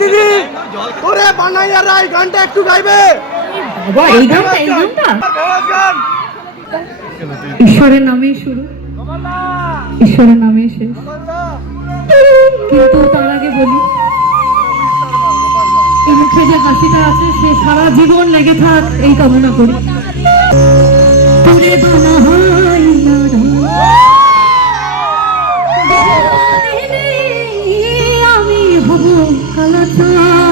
দিদি ওরে বানাইয়া রাই গানটা একটু গাইবে বাবা এই গানটা ঈশ্বরের নামেই শুরু, ঈশ্বরের নামেই শেষ। কিন্তু তার আগে বলি, এই মুখে যে হাসিটা আছে সে সারা জীবন লেগে থাক এই কামনা করি। আমি হব কালাচার